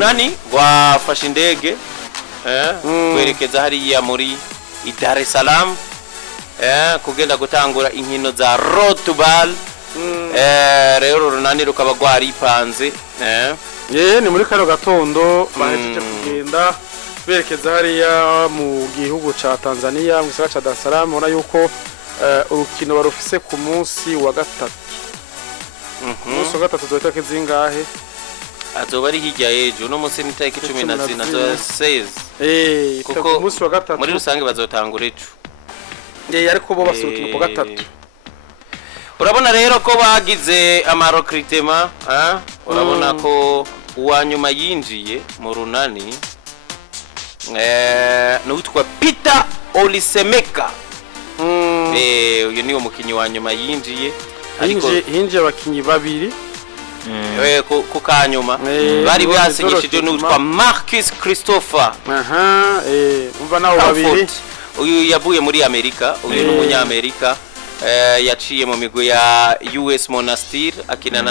Nani wafashe indege kwerekeza hariya muri Dar es Salaam kugenda gutangura inkino za Road to Ball rero runani rukaba gwaripanze ni muri kano gatondo bahejeje kugenda berekeza hariya mu gihugu ca Tanzania mu gisagara ca Dar es Salaam ubona yuko urukino barufise ku munsi wa gatatu munsi wa gatatu zoita kizingahe azoba ari hirya ejo no munsi n'itariki 14 16 kuko munsi wa gatatu muri rusange bazotangura ejo ariko bo basubira ku gatatu. Urabona rero ko bagize amarokritema urabona ko uwanyuma yinjiye mu runani n'utwa Peter Olisemeka uyu ni umukinyi wanyuma yinjiye ariko hinje abakinyi babiri ku kanyuma bari basinyishije n'utwa Marcus Christopher umva nawo babiri uyu yavuye muri Amerika uyu n'umunyamerika yaciye mu migwi ya US Monastir akinana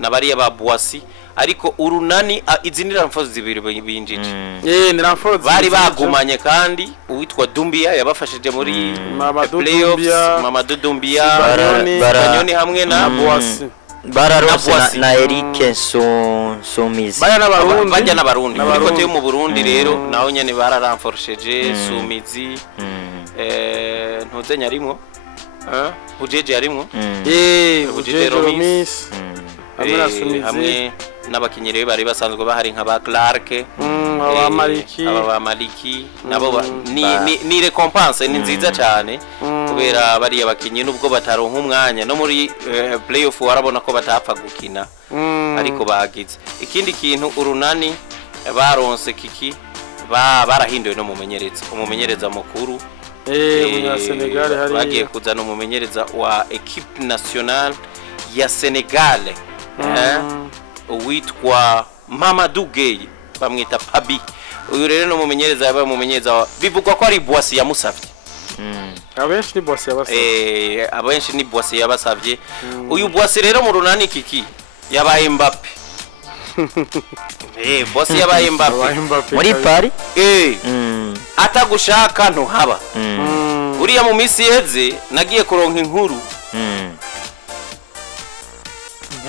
n'abari ba Boissy ariko urunani izinira ramfozi zibiri binjije ni ramfozi bari bagumanye kandi uwitwa Dumbia yabafashije muri playoffs Mamadou Dumbia Baranyoni hamwe na Boissy Bararose na Eric Sumizi bajya n'abarundi muri kote yo mu Burundi rero naho nyene bararamforsheje Sumizi ntuzenya rimwe Bujeje yarimwo Bujeje Romis hamwe n'abakinyere bari basanzwe bahari nka ba Clark aba Maliki nabo ni recompense ni nziza cyane kubera bari abakinyi nubwo bataronka umwanya no muri playoff warabona ko batapfa gukina ariko bagize ikindi kintu urunani baronse kiki barahinduwe no umumenyereza mukuru Senegal hari bagiye kuzana umumenyereza wa equipe nationale ya Senegal uwitwa Mamadou Gueye bamwita Pabi uyu rero no mumenyereza yabaye umumenyereza bivugwa ko ari Boissy yamusavye abenshi ni Boissy yabasavye abenshi ni Boissy yabasavye uyu Boissy rero mu runani kiki yabaye Mbappe Boissy yabaye Mbappe muri Paris atagushaka ntuhaba uriya mu misi yeze nagiye kuronka inkuru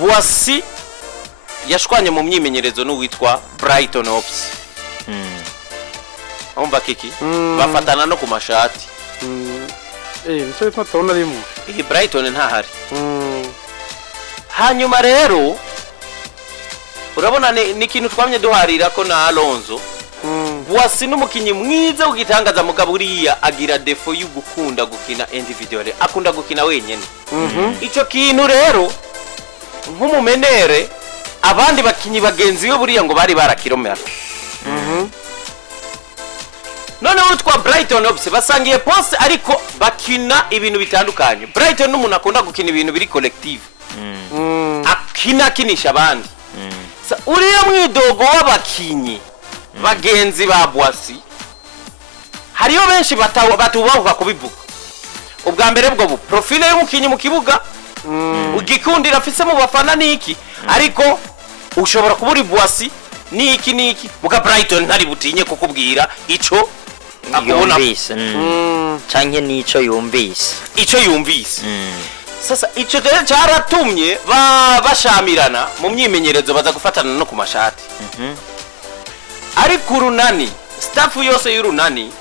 Boissy yashwanye mu myimenyerezo n'uwitwa Brighton Hopes umva kiki bafatana no ku mashati nicyo twatabona rimwe Brighton ntahari hanyuma rero urabona ni ikintu twamye duharira ko na Alonso Boissy n'umukinyi mwiza ugitangaza mugabo uriya agira defo yo gukunda gukina individual akunda gukina wenyene ico kintu rero nk'umumenere abandi bakinyi bagenzi we buriya ngo bari barakiromera none utwa Brighton Hopes basangiye poste ariko bakina ibintu bitandukanye Brighton n'umuntu akunda gukina ibintu biri collective akinisha abandi uriya mwidogo w'abakinyi bagenzi ba Boissy hariyo benshi batubahuka kubivuga ubwa mbere bwo profile y'umukinyi mu kibuga ugikundira afise mu bafana niki ariko ushobora kubura Boissy niki muka Brighton ntari butinye kukubwira ico yumvise canke nico yumvise sasa ico rero cyaratumye bashamirana mu myimenyerezo baza gufatana no ku mashati ariko urunani staff yose y'urunani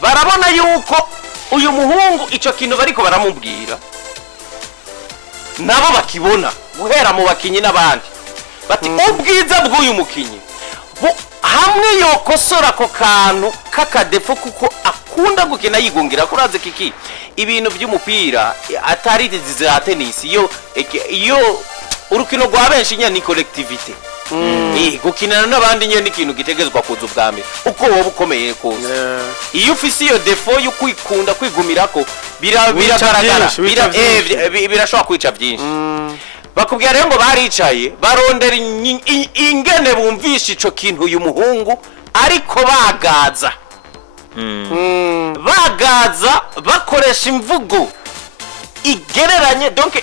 barabona yuko uyu muhungu ico kintu bariko baramubwira nabo bakibona guhera mu bakinyi n'abandi bati ubwiza bw'uyu mukinyi hamwe yokosora ko kantu kakadefo kuko akunda gukina yigungira kuraze kiki ibintu by'umupira atari za tennis iyo urukino rwa benshi nyane ni collectivity gukinana n'abandi nyene ikintu gitegezwa kuza ubwa mbere uko wowe ukomeye kose iyo ufise iyo defo yo kwikunda kwigumirako biragaragara birashobora kwica byinshi bakubwira rero ngo baricaye barondera ingene bumvisha ico kintu uyu muhungu ariko bagaza bakoresha imvugo igereranye donc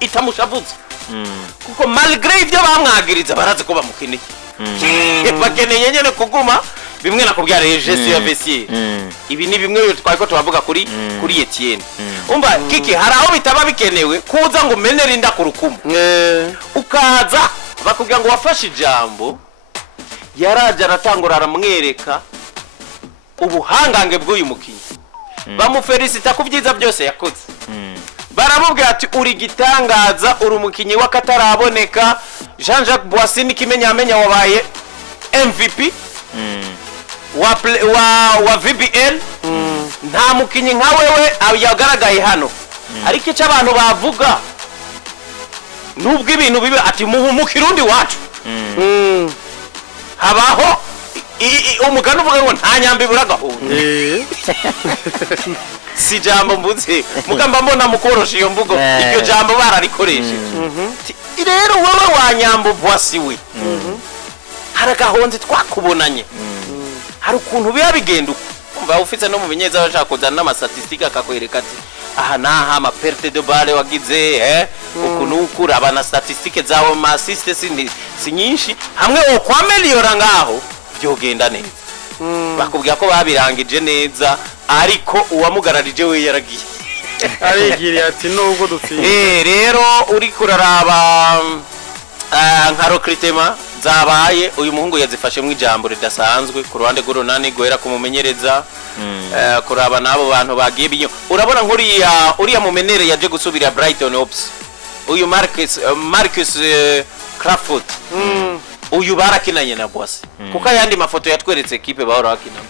itamushavuza kuko malgré ibyo bamwagiriza barazi ko bamukeneye bakeneye nyene kuguma bimwe nakubwira rejesto ya Vessier ibi ni bimwe twako tubavuga kuri Etienne umva kiki hari aho bitaba bikenewe kuza ngo menere inda ku rukumu ukaza bakubwira ngo wafashe ijambo yaraje aratangura aramwereka ubuhangange bw'uyu mukinyi bamufelicita ku byiza byose yakoze baramubwira ati uri gitangaza uri umukinyi w'akataraboneka Jean-Jacques Boissy n'ikimenyamenya wabaye MVP wa VBL nta mukinyi nka wewe yagaragaye hano ariko icyo abantu bavuga nubwo ibintu bibe ati mu Kirundi wacu habaho umugani uvuga ngo nta nyambi buragahunda si jambo mbuze mugamba mbona mukorosha iyo mvugo iryo jambo bararikoresheje rero wowe wa nyambo Boissy we haragahonze twakubonanye hari ukuntu biba bigenda umva ufite no mu binyeza bashaka kuzana n'amastatistika akakwereka ati aha naha ama perte de balle wagize ukuntu ukura abana statistike zawe ma assist si nyinshi hamwe okwameliora ngaho byogenda neza bakubwira ko babirangije neza ariko uwamugararije we yaragiye arigiriye ati nubwo dutsinze rero uri kuraraba nka recruitment zabaye uyu muhungu yazifashe mu ijambo ridasanzwe ku ruhande rw'urunani gohera kumumenyereza kuraba nabo bantu bagiye binyo urabona nkuriya mumenere yaje gusubira Brighton Hopes uyu Marcus Crawford uyu barakinanye na Boissy kuko ayandi mafoto yatweretse equipe bahora bakina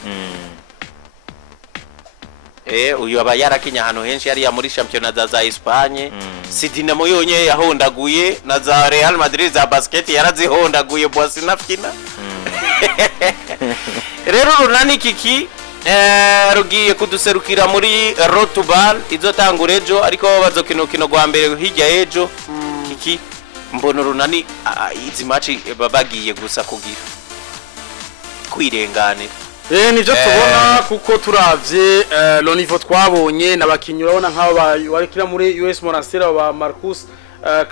uyu aba yarakinya hano henshi yari muri championnat za Espagne si Dinamo yonye yahondaguye na za Real Madrid za basket yarazihondaguye Boissy nafkina rero runani kiki rugiye kuduserukira muri Rotubal izotangura ejo ariko bazokino gwa mbere hirya ejo kiki mbono runani izi match babagiye gusa kugira kwirenganira nivyo tubona kuko turavye lo niveau twabonye nabakinyi urabona nk'abo barikira muri US Monastir ba Marcus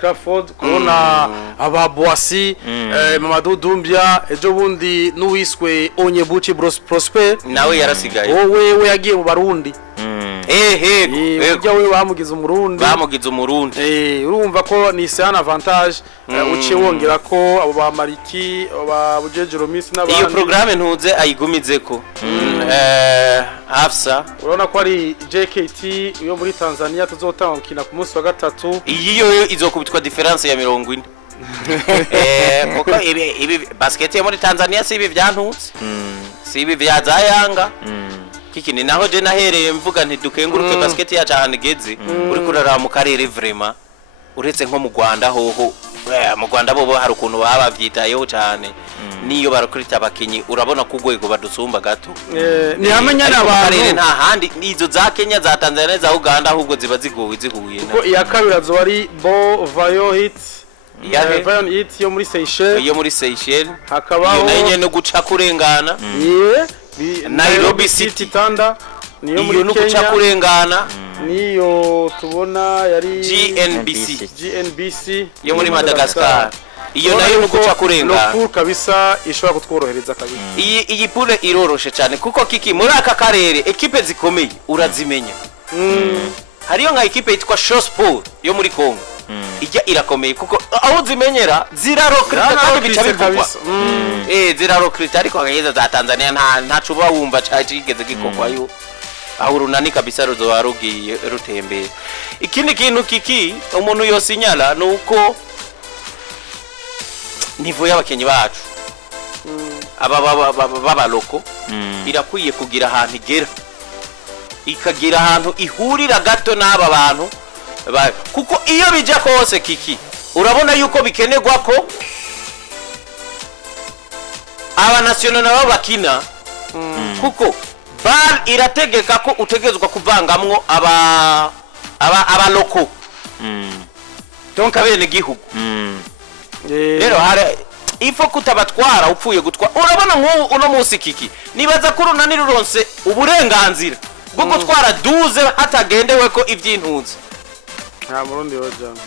Crawford kubona aba Boissy Mamadou Doumbia ejo bundi nuwiswe Onyebuchi Prosper nawe yarasigaye we yagiye mu Barundi ujya we bamugize umurundi urumva ko ni c'est un avantage uciye wongera ko abo ba Mariki aba Bujeje Romis n'abandi iyo programme ntuze ayigumize ko Hafsa urabona ko ari JKT yo muri Tanzania tuzotanga ukina ku munsi wa gatatu iyo izokubitwa difference ya 40 kuko ibi basket yo muri Tanzania si ibi vyantutse si ibi vyazayanga kiki ni naho je nahereye mvuga nti dukenguruke basket ya cyane geze uri kurara mu karere vraiment uretse nko mu Rwanda hoho mu Rwanda bobo hari ukuntu baba vyitayeho cyane niyo barakurita abakinyi urabona ku rwego badusumba gato ni hamenya n'abantu nta handi izo za Kenya za Tanzania za Uganda ahubwo ziba zigowe zihuye ko iya kabiri azori Bo Vayo Hit Vayo Hit yo muri Seychelles hakabaho nayo no guca kurengana Nairobi City Thunder niyo muri Kenya guca kurengana niyo tubona yari GNBC yo muri Madagascar iyo nayo no guca kurengana no kabisa ishobora kutworohereza kabisa iyi pule iroroshe cyane kuko kiki muri aka karere equipe zikomeye urazimenya hariyo nka equipe yitwa Shosport yo muri Congo ijya irakomeye kuko aho zimenyera zirarokrita kandi bica bivugwa zirarokrita ariko ngeze za Tanzania nta cuba wumva cyageze gikokwayo aho runani kabisa ruzo rugiye rutembera ikindi kintu kiki umuntu yosinyala nuko nivo y'abakenyi bacu aba loko irakwiye kugira ahantu igera ikagira ahantu ihurira gato n'aba bantu kuko iyo bija kose kiki urabona yuko bikenerwa ko aba national nabo bakina kuko bal irategeka ko utegezwa kuvangamwo aba loko donc abene gihugu rero hari ifo kutabatwara upfuye gutwara urabona nko uno munsi kiki nibaza ko runani ruronse uburenganzira bwo gutwara 12 hatagendewe ko ivyintunze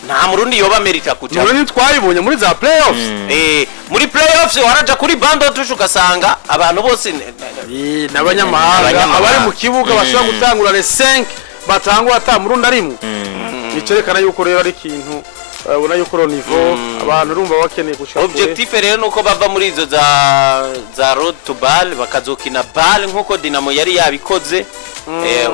nta murundi yoba merita kuja Murundi twayibonye muri za playoffs muri playoffs waraja kuri bando tushu ugasanga abantu bose n'abanyamahanga abari mu kibuga bashobora gutangura les 5 batangwa ata murundi arimo bicerekana yuko rero ari ikintu ubona yuko ro niveau abantu urumva bakeneye gushaka objectif rero nuko bava muri izo za road to ball bakazokina ball nkuko Dinamo yari yabikoze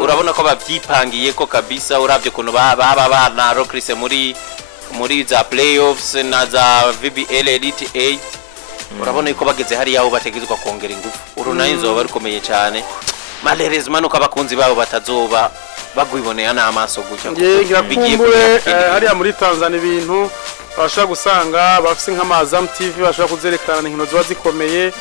urabona ko bavyipangiye ko kabisa uravye kuno baba na Rocris muri za playoffs na za VBL Elite 8 urabona ko bageze hari yaho bategezwa kongera ingufu urunani zoba rukomeye cyane malheureusement nuko abakunzi babo batazoba bagwiboneye n'amaso gutyo kumbure hariya muri Tanzania ibintu bashobora gusanga bafise nk'amazam TV bashobora kuzerekana inkino ziba zikomeye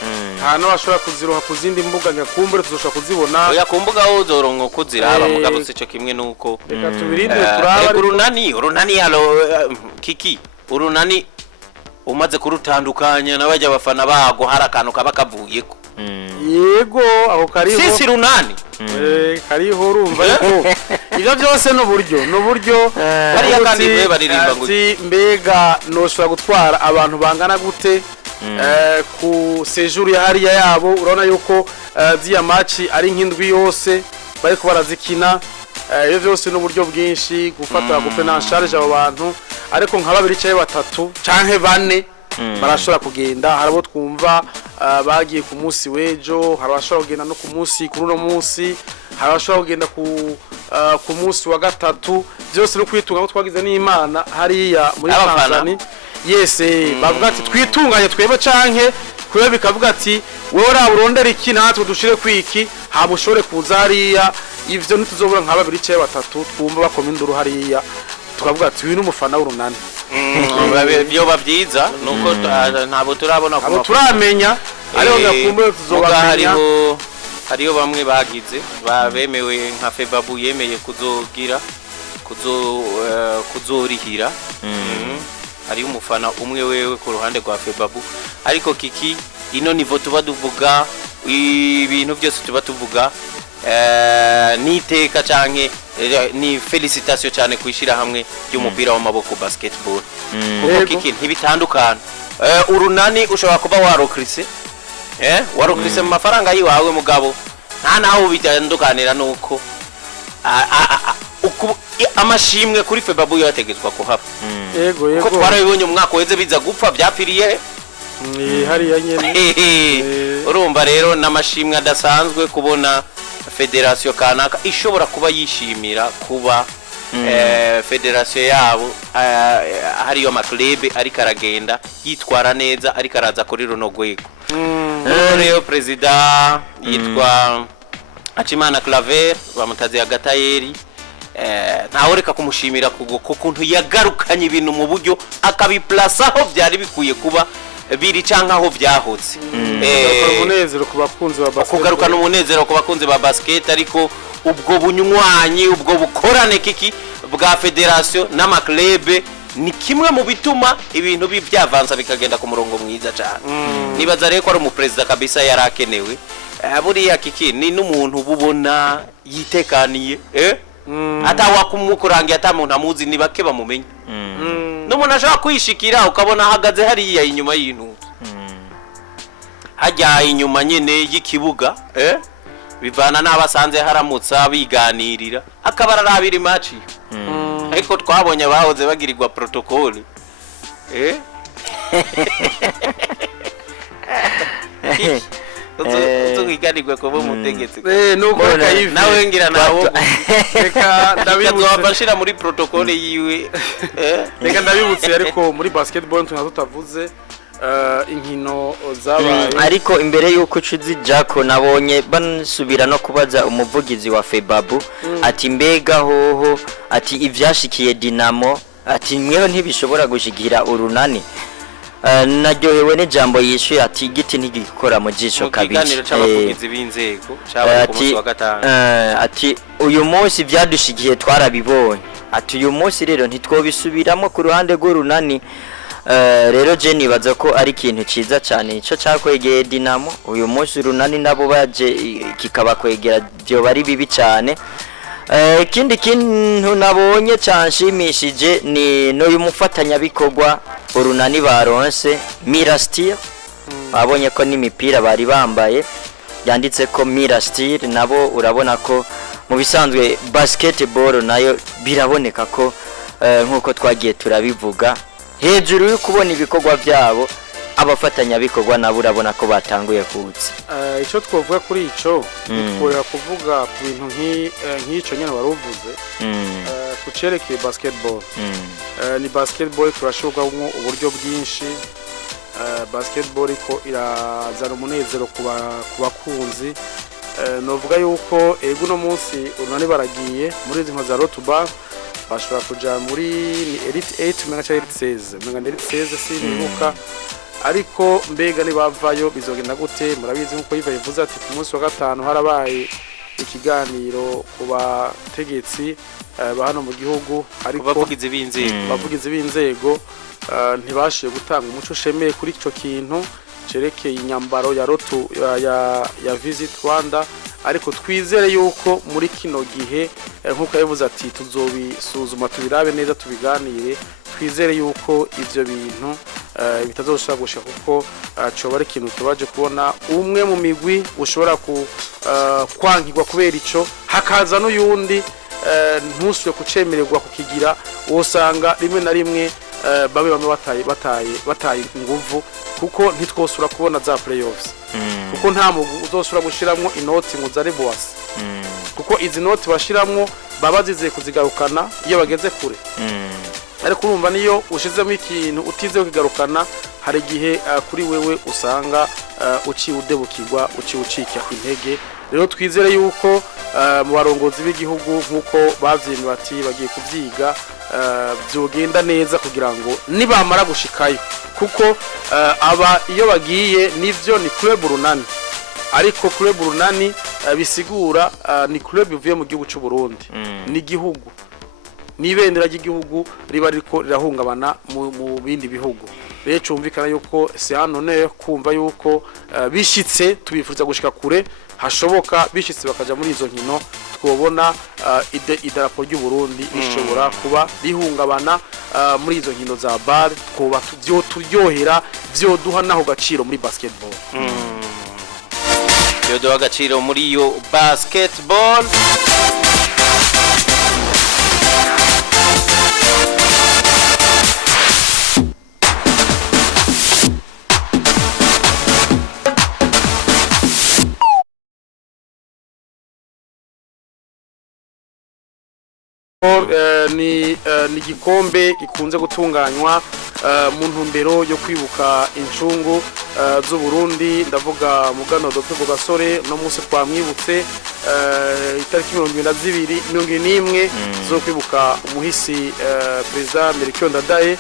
hano bashobora kuziroha ku zindi mbuga nyakumbure tuzoshobora kuzibona oya ku mbuga aho uzoronka kuziraba mugabo sico kimwe nuko reka tubirinde turaba urunani halo kiki urunani umaze kurutandukanya n'abajya bafana bago harakantu kaba kavuyeko yego aho kariho sisi runani kariho urumva ko ivyo byose n'uburyo hariya kandi we baririmba ngo mbega noshobora gutwara abantu bangana gute ku séjour ya hariya yabo urabona yuko ziya match ari nk'indwi yose bariko barazikina iyo byose n'uburyo bwinshi gufata groupe na charge abo bantu ariko nka babiri cyaye batatu canke bane barashobora kugenda harabo twumva bagiye ku munsi wejo harabashobora kugenda no ku munsi kuri no munsi harabashobora kugenda ku munsi wa gatatu byose no kwitunga ko twagize n'Imana hariya muri Tanzania yese bavuga ati twitunganye twebe canke kuyo bikavuga ati wewe raburondera iki natwe dushire kwiki habushore kuza hariya ivyo ntituzobura nka babiri cyaye batatu twumva bakoma induru hariya tukavuga ati uyu n'umufana w'urunani byo bavyiza nuko ntabo turabona ko turamenya ariho ngakumbuye tuzobamenya hariyo bamwe bagize babemewe nka Febabu yemeye kuzorihira hari umufana umwe wewe ku ruhande rwa Febabu ariko kiki ino nivo tuba duvuga ibintu byose tuba tuvuga niteka canke ni felicitation cyane kwishira hamwe y'umupira w'amaboko basketball kuko kiki ntibitandukana urunani ushobora kuba warokrise warokrise mu mafaranga yiwawe mugabo nta naho bitandukanira nuko amashimwe kuri Febabu yategezwa kuhaba yego ko twarabibonye umwaka weze biza gupfa byapiriye hariya nyene urumva rero n'amashimwe adasanzwe kubona federation kanaka ishobora kuba yishimira kuba federation yabo hariyo maklebe ari karagenda yitwara neza ari karaza kuri runo gwego rero president yitwa Achimana Claver bamutaze agatayeri ntaworeka kumushimira kukuntu yagarukanye ibintu mu buryo akabiplasaho byari bikuye kuba biri canka aho byahotse umunezero ku bakunzi ba basket kugarukana umunezero ku bakunzi ba basket ariko ubwo bunywanyi ubwo bukorane kiki bwa federation n'amaklebe ni kimwe mu bituma ibintu bivyavanza bikagenda ku murongo mwiza cyane nibaza rero ko ari umupresident kabisa yarakenewe buriya kiki ni n'umuntu bubona yitekaniye atawakumukurangira atamuntu amuzi ni bake bamumenye n'umuntu ashaka kwishikira ukabona ahagaze hariya inyuma y'intu hajya inyuma nyene y'ikibuga bivana n'abasanze haramutsa biganirira akabararabira imaci ariko twabonye bahoze bagirirwa protocole uzogiganirwe kuba umutegetsi nuko kayive nawe ngira nawo reka ndabibutse muri protocole yiwe reka ndabibutse ariko muri basketball tutavuze inkino zabaye ariko imbere yuko ucuzi Jaco nabonye bansubira no kubaza umuvugizi wa Febabu ati mbega hoho ati ivyashikiye Dinamo ati mweho ntibishobora gushikira urunani naryohewe n'ijambo yishuye ati igiti ntigikora mu jisho kabiri ati uyu munsi vyadushigiye twarabibonye ati uyu munsi rero ntitwobisubiramo ku ruhande rw'urunani rero je nibaza ko ari ikintu ciza cyane nico cakwegeye Dinamo uyu munsi urunani nabo baje kikabakwegera byo bari bibi cyane ikindi kintu nabonye cyanshimishije ni n'uyu mufatanyabikorwa urunani baronse Mirastir babonye ko n'imipira bari bambaye yanditse ko Mirastir nabo urabona ko mu bisanzwe basketball nayo biraboneka ko nkuko twagiye turabivuga hejuru yo kubona ibikorwa byabo abafatanyabikorwa nabo urabona ko batanguye kutse icyo twavuga kuri ico tworera kuvuga ku bintu nk'icyo nyene waruvuze kucerekeye basketball ni basketball turashobwamwo uburyo bwinshi basketball ko irazana umunezero ku bakunzi novuga yuko ego no munsi unani baragiye muri izi nkoza rotuba bashobora kuja muri ni elite 8 menga cha elite 16 menga elite 16 sinibuka ariko mbega nibavayo bizogenda gute murabizi nkuko yivuze ati ku munsi wa gatanu harabaye ikiganiro ku bategetsi bahano mu gihugu ariko bavugize b'inzego ntibashiye gutanga umuco ushemeye kuri ico kintu cerekeye inyambaro ya rotu ya Visit Rwanda ariko twizere yuko muri kino gihe nkuko yavuze ati tuzobisuzuma tubirabe neza tubiganire twizere yuko ivyo bintu bitazoshobora gushika kuko coba ari ikintu tubaje kubona umwe mu migwi ushobora kwankirwa kubera ico hakaza n'uyundi ntusuye kucemererwa kukigira wosanga rimwe na rimwe babe bataye inguvu kuko ntitwosura kubona za playoffs kuko nta mugu uzosura gushiramwo inoti ngo zari boss kuko izi noti bashiramwo baba zizeye kuzigarukana iyo bageze kure ariko urumva niyo ushizemo ikintu utize kugarukana hari gihe kuri wewe usanga uci udebukirwa uci ucika intege rero twizere yuko mu barongozi b'igihugu nkuko bavyimye bati bagiye kuvyiga byogenda neza kugira ngo nibamara gushikayo kuko aba iyo bagiye nivyo ni club runani ariko club runani bisigura ni club ivuye mu gihugu cy'u Burundi ni gihugu nibendera ry'igihugu riba riko rirahungabana mu bindi bihugu rero cyumvikana yuko se hano ne kumva yuko bishitse tubifuza gushika kure hashoboka bishitse bakaja muri izo nkino twobona idarapo ry'u Burundi bishobora kuba rihungabana muri izo nkino za bar twoba turyohera vyoduha naho gaciro muri basketball vyoduha gaciro muri yo basketball ni igikombe gikunze gutunganywa mu ntumbero yo kwibuka incungu z'u Burundi ndavuga mugano Dr. Bugasore no munsi twamwibutse itariki 2021 zo kwibuka umuhisi president Melchior Ndadaye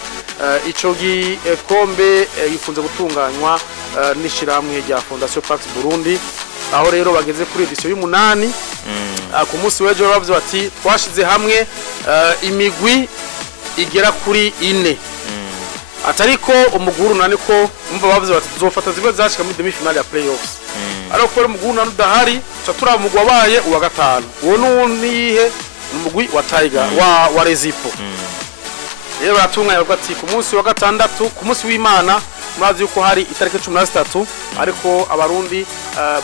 ico gikombe gikunze gutunganywa n'ishiramwe rya Fondation Pax Burundi aho rero bageze kuri edition y'umunani ku munsi w'ejo bavuze bati twashize hamwe imigwi igera kuri 4 atariko umuguru nani ko umva bavuze bati tuzofata zimwe zashika muri demi finale ya playoffs ariko ko umuguru nani udahari turatura umugwa wabaye uwa gatanu uwo n'unihe umugwi wa Tiger wa Rezipo rero batunganya bati ku munsi wa gatandatu ku munsi w'Imana murazi yuko hari itariki 13 ariko abarundi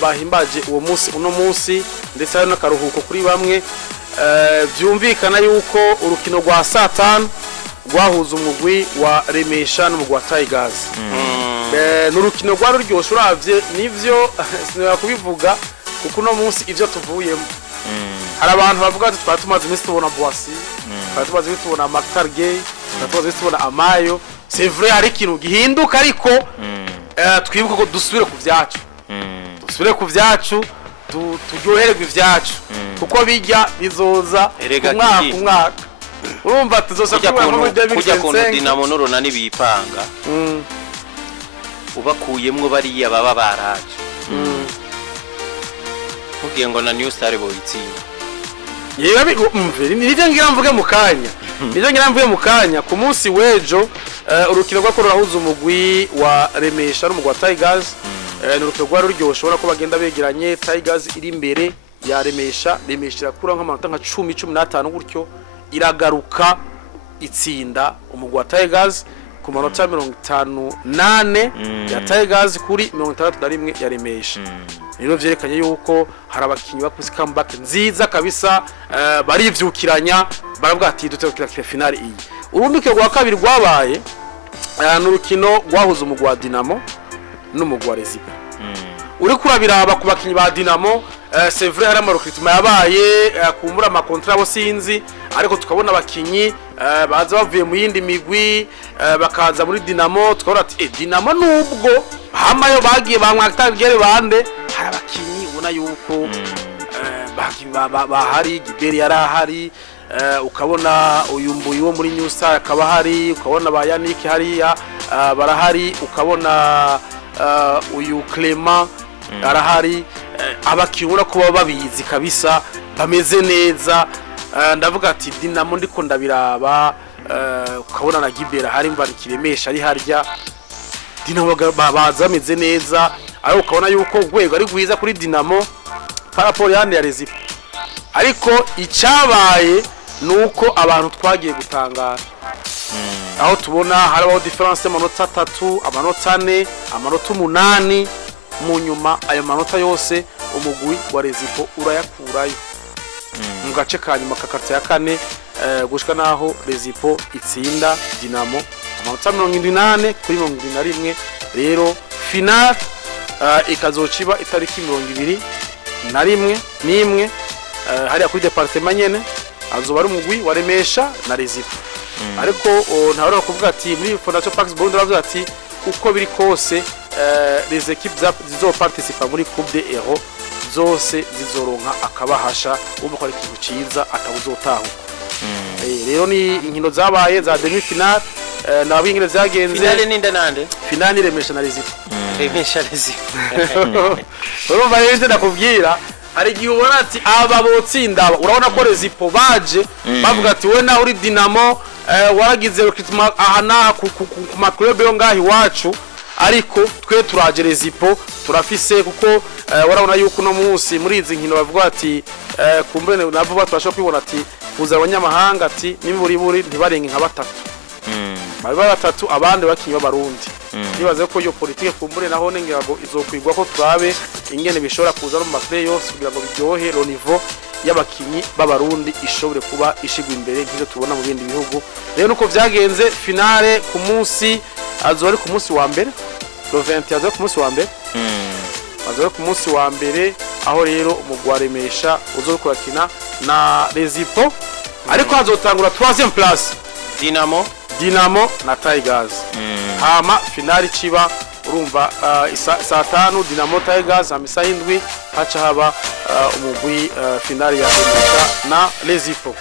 bahimbaje uwo munsi uno munsi ndetse hari n'akaruhuko kuri bamwe byumvikana yuko urukino rwa Satan rwahuza umugwi wa Remesha n'umugwi wa Tigers n'urukino rwa ruryoshe uravye nivyo sinera kubivuga kuko uno munsi ivyo tuvuyemo hari abantu bavuga ati twatumaze iminsi tubona Boissy twatumaze iminsi tubona Maktargay twatumaze iminsi tubona Amayo c'est vrai hari ikintu gihinduka ariko twibuka ko dusubire ku vyacu turyohererwe ivyacu kuko bijya bizoza umwaka urumva tuzosa kujya kuntu Dinamo n'Urunani bipanga ubakuyemwo bariya baba baraje kugiye ngo na New Star boyitsinda yewe umveri nije ngira mvuge mu kanya ku munsi w'ejo urukino rwa rurahuza umugwi wa Remesha n'umugwi wa Tigers n'urukino rwa ruryoshe ubona ko bagenda begeranye Tigers iri imbere yaremesha irakura nk'amanota nka 10-15 gutyo iragaruka itsinda umugwi wa Tigers ku manota 58 ya Tigers kuri 61 yaremesha. Rero vyerekanye yuko hari abakinyi bakuze comeback nziza kabisa, barivyukiranya baravuga ati dutekera finale iyi. Urundi rukino rwa kabiri rwabaye n'urukino rwahuza umugwi wa Dinamo n'umugwi wa Rezipo. Uri kurabiraba ku bakinyi ba Dinamo, c'est vrai hari recruitment yabaye kumbura ama contrat bo sinzi, ariko tukabona abakinyi baza bavuye mu yindi migwi bakaza muri Dinamo, tukabona ati Dinamo nubwo hamayo bagiye bamwakitagere bande, hari abakinyi ubona yuko bahari, Giberi yarahari, ukabona uyu mbuyi wo muri New Star akaba hari, ukabona ba Yannick hariya barahari, ukabona uyu Clement arahari, abakiura kuba babizi kabisa bameze neza. Ndavuga ati Dinamo ndiko ndabiraba, ukabona na Gibera hari mbarikiremesha ari harya, Dinamo baza bameze neza, ariko ukabona yuko gwego ari gwiza kuri Dinamo paraporo yandi ya Rezipo. Ariko icyabaye nuko abantu twagiye gutangara, aho tubona harabaho difference y'amanota 3, amanota 4, amanota 8, mu nyuma ayo manota yose umugwi wa Rezipo urayakurayo mu gace ka nyuma ka karta ya 4, gushika naho Rezipo itsinda Dinamo amanota 78 kuri 71. Rero final ikazociba itariki 21 hariya kuri departement nyene, azoba ari umugwi waremesha na Rezipo. Ariko ntabwo kuvuga ati muri Fondation Pax Burundi bavuga ati uko biri kose les équipes zizoparticipa muri Coupe des Héros zose zizoronka akabahasha, umva ko ari ikintu ciza atabuzotahuka. Rero ni inkino zabaye za demi final, nabingire zagenze finale ninde nande finale remesha na Rezipo. Remesha Rezipo urumva yende ndakubwira, hari igihe ubona ati aba botsinda, urabona ko Rezipo baje bavuga ati we na uri Dinamo waragize recruitment ahana ku maklub yo ngahi wacu, ariko twe turaje Rezipo turafise, kuko warabona yuko no munsi muri izi nkino bavuga ati kumbene nabo batwasha kwibona ati kuza abanyamahanga ati nimuri ntibarenge nka batatu, bari batatu abandi bakinyi b'abarundi. Nibaze ko iyo politike kumbure naho nengerago izokwigwa ko turabe ingene bishobora kuza no mu maklub yose kugira ngo biryohe lo niveau y'abakinyi b'abarundi ishobore kuba ishigwa imbere nk'ibyo tubona mu bindi bihugu. Rero nuko vyagenze finale ku munsi azori ku munsi wa mbere, le 20 azori ku munsi wa mbere, azori ku munsi wa mbere, aho rero umugwi wa Remesha uzokurakina na Rezipo, ariko hazotangura 3e place Dinamo na Tigers. Hama finale ciba urumva saa 5 Dinamo Tigers, amisa 7 haca haba umugwi finale ya Remesha na Rezipo.